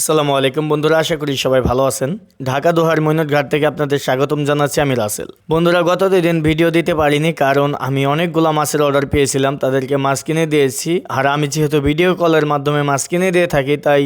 আসসালামু আলাইকুম বন্ধুরা, আশা করি সবাই ভালো আছেন। ঢাকা দোহার মৈনট ঘাট থেকে আপনাদের স্বাগতম জানাচ্ছি আমি রাসেল। বন্ধুরা, গত দিন ভিডিও দিতে পারিনি কারণ আমি অনেকগুলো মাছের অর্ডার পেয়েছিলাম, তাদেরকে মাছ কিনে দিয়েছি। আর আমি যেহেতু ভিডিও কলের মাধ্যমে মাছ কিনে দিয়ে থাকি, তাই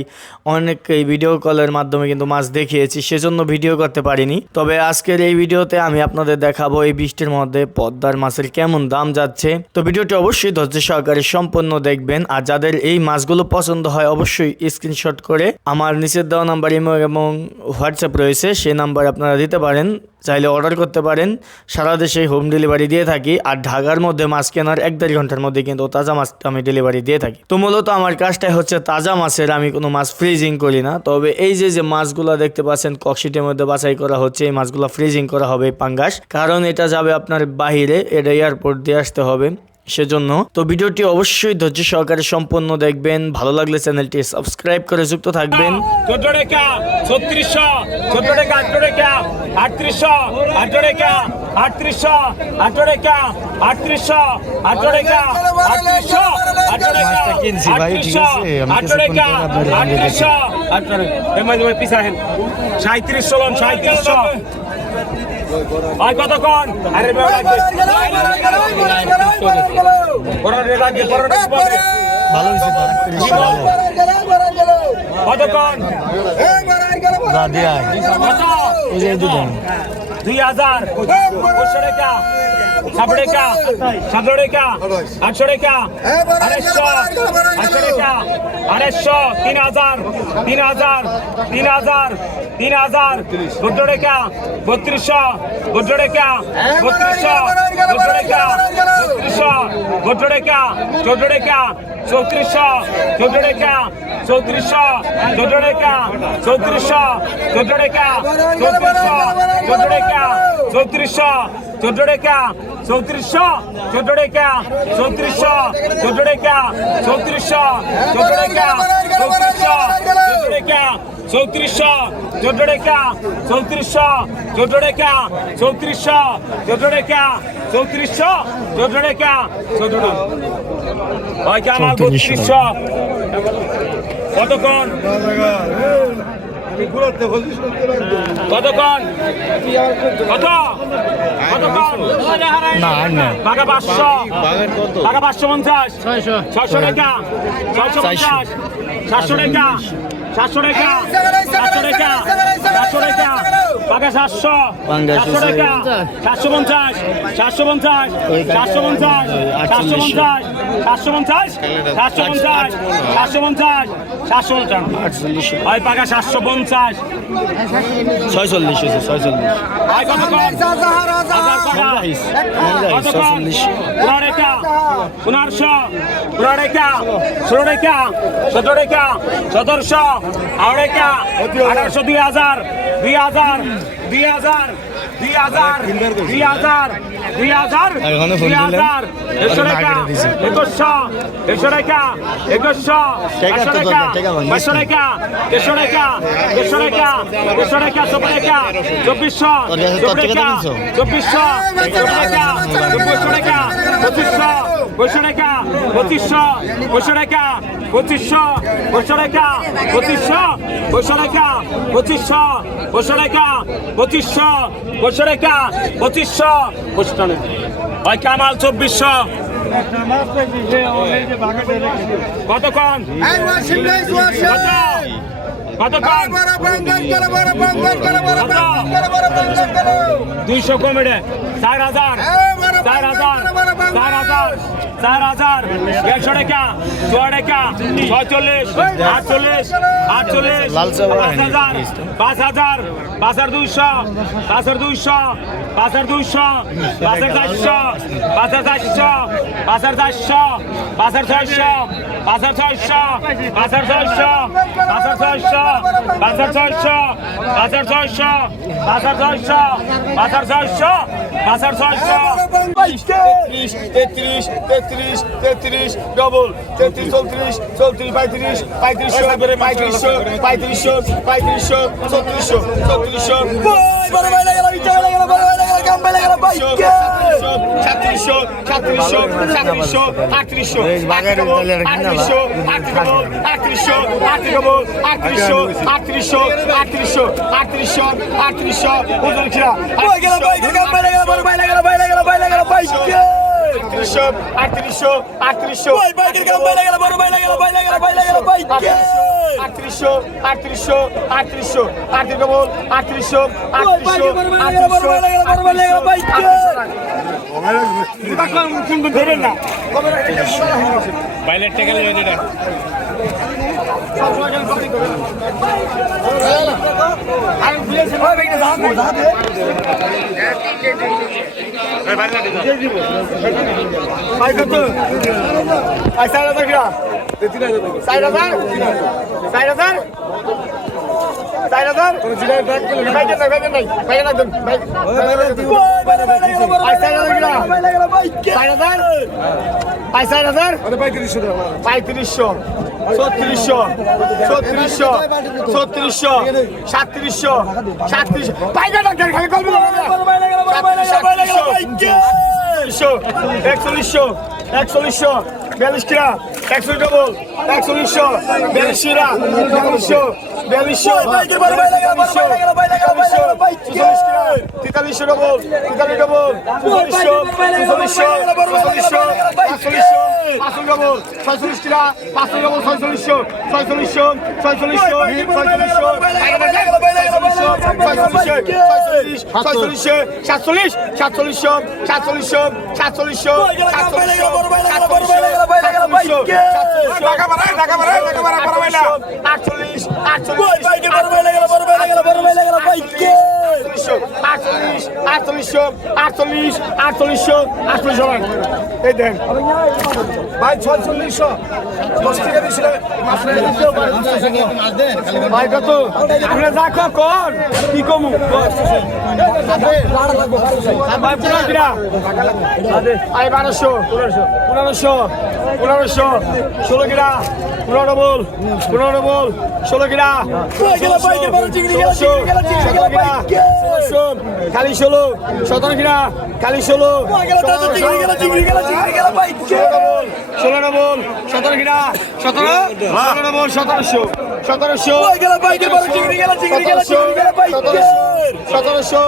অনেককেই ভিডিও কলের মাধ্যমে কিন্তু মাছ দেখিয়েছি, সেজন্য ভিডিও করতে পারিনি। তবে আজকের এই ভিডিওতে আমি আপনাদের দেখাবো এই বৃষ্টির মধ্যে পদ্মার মাছের কেমন দাম যাচ্ছে। তো ভিডিওটি অবশ্যই ধৈর্য সহকারে সম্পূর্ণ দেখবেন, আর যাদের এই মাছগুলো পছন্দ হয় অবশ্যই স্ক্রিনশট করে আমার নিচের দেওয়া নাম্বার ইমো এবং হোয়াটসঅ্যাপ রয়েছে, সেই নাম্বার আপনারা দিতে পারেন, চাইলে অর্ডার করতে পারেন। সারা দেশে হোম ডেলিভারি দিয়ে থাকি, আর ঢাকার মধ্যে মাছ কেনার এক দেড় ঘণ্টার মধ্যে কিন্তু তাজা মাছ আমি ডেলিভারি দিয়ে থাকি। তো মূলত আমার কাজটাই হচ্ছে তাজা মাছের, আমি কোনো মাছ ফ্রিজিং করি না। তবে এই যে যে মাছগুলো দেখতে পাচ্ছেন ককশিটের মধ্যে বাছাই করা হচ্ছে, এই মাছগুলো ফ্রিজিং করা হবে পাঙ্গাস। কারণ এটা যাবে আপনার বাহিরে, এটা এয়ারপোর্ট দিয়ে আসতে হবে। সেজন্য। তো ভিডিওটি অবশ্যই ধৈর্য সহকারে সম্পূর্ণ দেখবেন। ভালো লাগলে চ্যানেলটি সাবস্ক্রাইব করে যুক্ত থাকবেন। চোদ্দ টাকা ছত্রিশশো চোদ্দ টাকা আট টাকা আটত্রিশশো আট টাকা আটত্রিশশো আট টাকা আটত্রিশশো আট টাকা আটত্রিশশো আট টাকা মাছটা কিনছি ভাই, ঠিক আটত্রিশশো আছে? আমি আট টাকা পরে আপনাদের আমি আটত্রিশশো আট টাকা সাঁত্রিশশো সাঁত্রিশশো ভাই কতক্ষণ আরে ভালো হয়েছে কতক্ষণ দুই হাজার পাঁচশো টাকা সাত টাকা আটশো টাকা আড়াইশো আটশো টাকা আড়াইশো, তিন হাজার তিন হাজার তিন হাজার তিন হাজার চোদ্দ টাকা বত্রিশশো চোদ্দ টাকা বত্রিশশো চোদ্দ টাকা বত্রিশশো চোদ্দ টাকা চোদ্দ টাকা চৌত্রিশশো চোদ্দ টাকা চৌত্রিশশো চোদ্দ টাকা চৌত্রিশশো চোদ্দ টাকা চৌত্রিশশো চোদ্দ টাকা চৌত্রিশশো চোদ্দ টাকা চৌত্রিশশো চোদ্দ টাকা চৌত্রিশশো চোদ্দ টাকা চৌত্রিশশো চোদ্দ টাকা চৌত্রিশশো চোদ্দ টাকা চৌত্রিশশো চোদ্দ টাকা চৌত্রিশশো চোদ্দ টাকা চৌত্রিশশো চোদ্দ টাকা চৌত্রিশশো চোদ্দ টাকা চোদ্দ টাকা ভাই বত্রিশশো। কতক্ষণ? কতক্ষণ? কত? কতক্ষণ? না আর না। টাকা পাঁচশো। টাকা পাঁচশো পঞ্চাশ। ছয়শো। টাকা। ছয়শো পঞ্চাশ। সাতশো টাকা। সাতশো টাকা। সাতশো টাকা। সাতশো টাকা। টাকা সাতশো। সাতশো। টাকা। সাতশো পঞ্চাশ। সাতশো পঞ্চাশ। সাতশো পঞ্চাশ। সাতশো পঞ্চাশ। সাতশো পঞ্চাশ। সাতশো পঞ্চাশ। সাতশো পঞ্চাশ। সাতশো আটচল্লিশ হয় পাকা সাতশো পঞ্চাশ। ছয়চল্লিশ হয়েছে ছয়চল্লিশ। হয় কত ছয়চল্লিশ। পনেরোটা পনেরোশো। পনেরোটা ষোলোটা সতেরোটা সতেরোশো। আড়াইটা আঠারোশো দুই হাজার। দুই হাজার। দুই হাজার। দুই হাজার। দুই হাজার। দুই হাজার দুই হাজার একশো টাকা একুশশো একশো টাকা একুশশো একশো টাকা পাঁচশো টাকা দেড়শো টাকা দেড়শো টাকা দেড়শো টাকা চোদ্দ টাকা চব্বিশশো চোদ্দ টাকা চব্বিশশো চোদ্দ টাকা চব্বিশশো টাকা পঁচিশশো পঁচিশশো টাকা পঁচিশশো পঁচিশশো টাকা পঁচিশশো পঁচিশশো টাকা পঁচিশশো পঁচিশশো টাকা পঁচিশশো পঁচিশশো টাকা পঁচিশশো পঁচিশশো টাকা পঁচিশশো পঁচিশশো ওই কামাল চব্বিশশো। কতক্ষণ? কত? কতক্ষণ দুইশো কমেডে। চার হাজার। চার হাজার। চার হাজার চার হাজার একশো টাকা ছয় টাকা ছয়চল্লিশ আটচল্লিশ আটচল্লিশ পাঁচ হাজার পাঁচ হাজার পাঁচ হাজার দুইশো পাঁচ হাজার দুইশো পাঁচ হাজার দুইশো পাঁচ হাজার চারশো পাঁচ হাজার চারশো পাঁচ হাজার চারশো পাঁচ হাজার ছয়শো পাঁচ হাজার ছয়শো পাঁচ হাজার ছয়শো পাঁচ হাজার ছয়শো পাঁচ হাজার ছয়শো পাঁচ হাজার ছয়শো পাঁচ হাজার ছয়শো পাঁচ হাজার ছয়শো পাঁচ হাজার ছয়শো তেত্রিশ তেত্রিশ তেত্রিশ তেত্রিশ ডবল তেত্রিশ চৌত্রিশ চৌত্রিশ পঁয়ত্রিশ পঁয়ত্রিশশো পঁয়ত্রিশশো পঁয়ত্রিশশো পঁয়ত্রিশশো লাগে কাম সাতত্রিশশো সাতত্রিশশো সাতত্রিশশো আটত্রিশশো তালের কিনা না? আটত্রিশশো আটত্রিশশো আটত্রিশশো আটত্রিশশো আটত্রিশশো আটত্রিশশো আটত্রিশশো ওজন খিরা আটত্রিশশো আটত্রিশশো আটত্রিশশো। আটত্রিশশো আটত্রিশশো আটত্রিশশো আটত্রিশ ডবল আটত্রিশশো আটত্রিশশো ধরেন না বাইলের টেকে চার হাজার সাইড হাজার সাইড হাজার চার হাজার চার হাজার পঁয়ত্রিশশো ছত্রিশশো ছত্রিশশো ছত্রিশশো সাতত্রিশশো সাতত্রিশশো। পাইকা ডাক্তার খালি কলমি একচল্লিশশো একচল্লিশশো একচল্লিশশো বিয়াল্লিশ কিরা একশো ডবল একচল্লিশশো বিয়াল্লিশ কিরা একচল্লিশশো বিয়াল্লিশশো তেতাল্লিশশো ডবল তেতাল্লিশ ডবল চল্লিশশো চল্লিশশো চল্লিশশো পাঁচচল্লিশশো পাঁচশো ডবল ছয়চল্লিশ কিরা পাঁচশো ডবল ছয়চল্লিশশো ছয়চল্লিশশো ছয়চল্লিশশো ছয়চল্লিশশো ছয়চল্লিশশো সাতচল্লিশ সাতচল্লিশশো সাতচল্লিশশো সাতচল্লিশশো আটচল্লিশ আটচল্লিশ আটচল্লিশ আটচল্লিশশো আটচল্লিশ আটচল্লিশশো আটচল্লিশশো এই দেন ভাই ছয়চল্লিশশো দশ টাকা দিয়েছিল ভাই কত যা কর কি কমু বারোশো পনেরোশো পনেরোশো ষোলো কিরা পনেরো বল পনেরো বল ষোলো কিরা সতেরো খালি ষোলো সতেরো কিরা খালি ষোলো ষোলো ডবল সতেরো কিরা সতেরো ষোলো ডবল সতেরোশো সতেরোশো সতেরোশো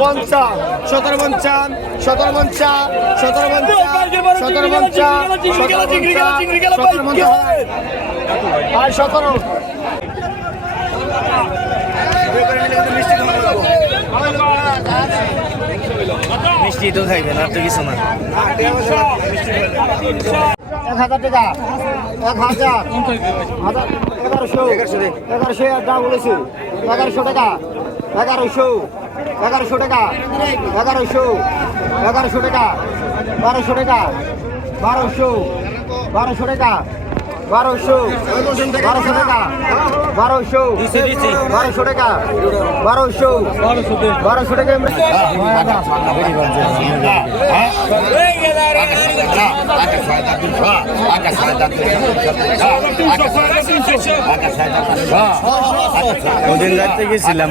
পঞ্চাশ সতেরো পঞ্চান সতেরো পঞ্চান সতেরো পঞ্চান সতেরো পঞ্চান সতেরো পঞ্চান আর সতেরো। মিষ্টি তো খাইবেন আর তো কিছু না। এক হাজার টাকা এক হাজার হাজার। এগারোশো এগারোশো যা বলেছি। এগারোশো টাকা এগারোশো এগারোশো টাকা এগারোশো এগারোশো টাকা বারোশো টাকা বারোশো বারোশো টাকা। বারোশো। বারোশো টাকা। বারোশো। বারোশো টাকা। বারোশো। বারোশো টাকা। গেছিলাম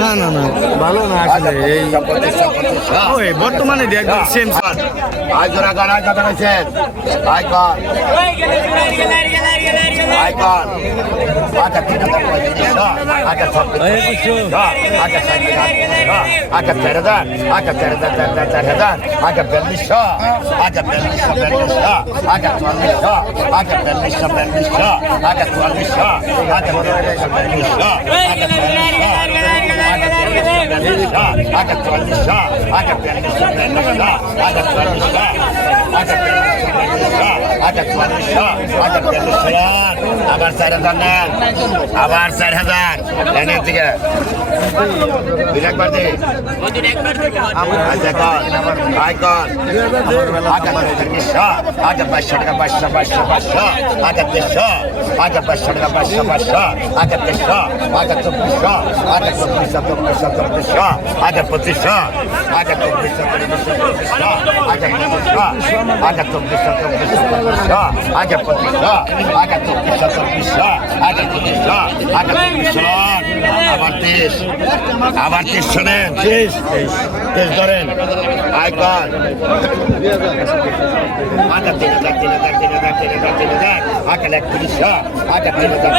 না না না ভালো না আসলে এই বর্তমানে সেম আয় জোড়া গান আজ কর আয় কর আগে তিন হাজার পঁয়ত্রিশশো আগে ছাব্বিশশো আগে ষাট আগে চার হাজার আগে চার হাজার চার হাজার চার হাজার আগে বিয়াল্লিশশো আগে বিয়াল্লিশশো বিয়াল্লিশশো আগে চুয়াল্লিশশো আগে বিয়াল্লিশশো বিয়াল্লিশশো আগে চুয়াল্লিশশো আগে আগে চুয়াল্লিশশো আগে বিয়াল্লিশশো আবার চার হাজার নেন আবার চার হাজার। এনের দিকে দুই একবার দে আচ্ছা কর, আয়, কর। আগে চৌত্রিশশো আগে বাইশশো টাকা বাইশশো বাইশশো বাইশশো আগে তেইশশো আগে বাইশশো টাকা চব্বিশশো আগে পঁচিশশো আগে চব্বিশশো চব্বিশশো আগে পঁচিশশো আগে চব্বিশশো আবার তেইশ আবার তেইশ শোনেন তেইশ তেইশ ধরেন আয় কর আগে তিন হাজার তিন হাজার তিন হাজার তিন হাজার তিন হাজার আগে একত্রিশশো আগে তিন হাজার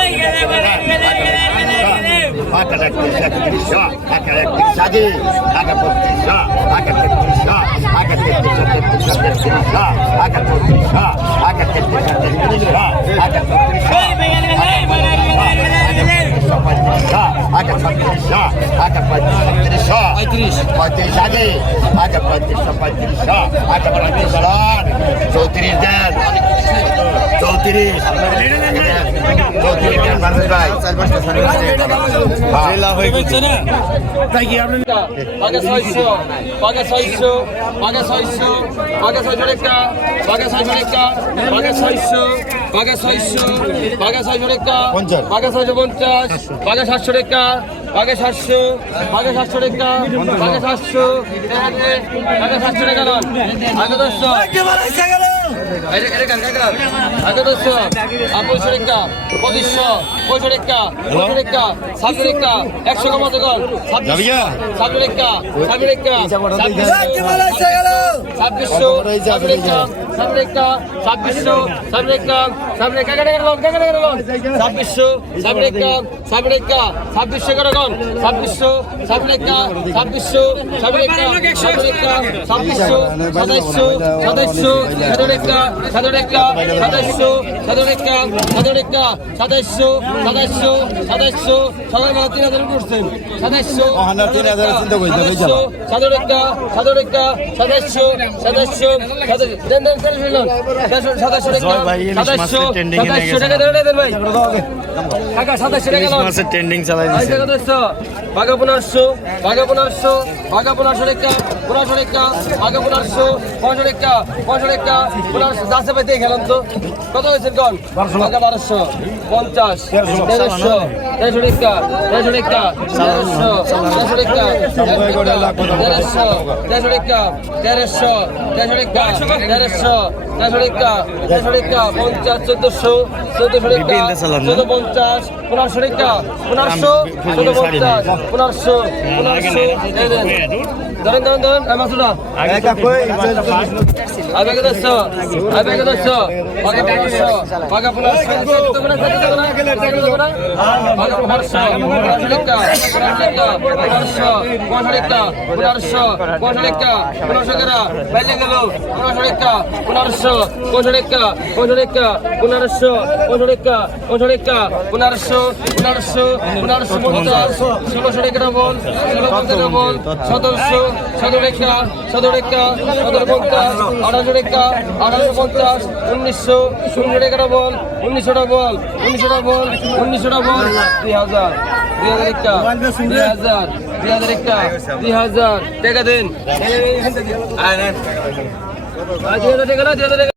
আগে একত্রিশ একত্রিশশো আগে একত্রিশ আগে আগে বত্রিশশো আগে তেত্রিশশো আগে পঁয়ত্রিশ পঁয়ত্রিশ। আগে। আগে পঁয়ত্রিশশো পঁয়ত্রিশশো আগে পঁয়ত্রিশ চৌত্রিশ দেন। চৌত্রিশ। পঞ্চাশ। পাকে সাতশো রেখা পাকে সাতশো পাকে সাতশো রেখা পাকে সাতশো পাকে সাতশো রেখা নন আগে দশশো। আরে আরে আগে দশশো পঁচিশশো পঁয়শো রেখা সাতশো রেখা একশো কমাতে কর ছাব্বিশশো সাতশো সাতশো ছাব্বিশশো সাতশো রেখা রেখা কাকে কাকে লোন কাকে কাকে লোন ছাব্বিশশো সাতশো রেখা সাতশো রেখা ছাব্বিশশো কাকে লোন ছাব্বিশশো সাতশো রেখা ছাব্বিশশো সাতশো রেখা সাতশো রেখা ছাব্বিশশো সাতাইশশো সাতাইশশো সাতশো রেখা সাতশো রেখা সাতাইশশো সাতশো রেখা সাতশো রেখা সাতাইশশো সাতাইশশো সাতাইশশো সবাই মানে তিন হাজার করছেন সাতাইশশো সাতাইশশো রেখা সাতাইশশো সাতাইশশো সাতাইশ দেন দেন দেন সাতাইশশো ইলিশ মাছের সাতাইশশো trending এ গেছে। টাকা দেন ভাই। কাকা সাতাইশশো টাকা ইলিশ লোন মাছের ট্রেন্ডিং চালাই দিচ্ছে বাঘা পনেরোশো বাঘা পনেরোশো বাঘা পনেরোশো রেখা পনেরোশো রেখা বাঘা পনেরোশো পনেরোশো রেখা পনেরোশো রেখা পনেরোশো যাচ্ছে ভাই দিয়ে খেলাম তো। কত হয়েছে কন বাঘা বারোশো পঞ্চাশ তেরোশো তেরোশো রেখা তেরোশো রেখা তেরোশো তেরোশো রেখা তেরোশো তেরোশো রেখা তেরোশো তেরোশো রেখা তেরোশো তেরোশো রেখা তেরোশো রেখা পঞ্চাশ চোদ্দশো চোদ্দশো রেখা বিপিএল চালান না? চোদ্দ পঞ্চাশ পনেরোশো রেখা পনেরোশো চোদ্দ পঞ্চাশ পনেরোশো পনেরোশো। ধরেন ধরেন ধরেন এই মাসুদা আগে দশশো আগে দশশো পনেরোশো আগে পনেরোশো পনেরোশো পনেরোশো পনেরোশো পনেরোশো পনেরোশো রেখা পনেরোশো বাইরে গেল পনেরোশো রেখা পনেরোশো পনেরোশো পনেরোশো পনেরোশো পঞ্চাশ, ষোলোশো বল ষোলো পঞ্চাশ বল সতেরোশো, সতেরো রেখা সতেরো পঞ্চাশ, আঠারোশো রেখা আঠারোশো পঞ্চাশ, উনিশশো শূন্য রেখা বল উনিশশোটা বল উনিশশোটা বল উনিশশোটা বল দুই হাজার দুই হাজার একটা, দুই হাজার দুই হাজার একটা, দুই হাজার, টাকা দিন। দুই হাজার টাকা না দুই হাজার টাকা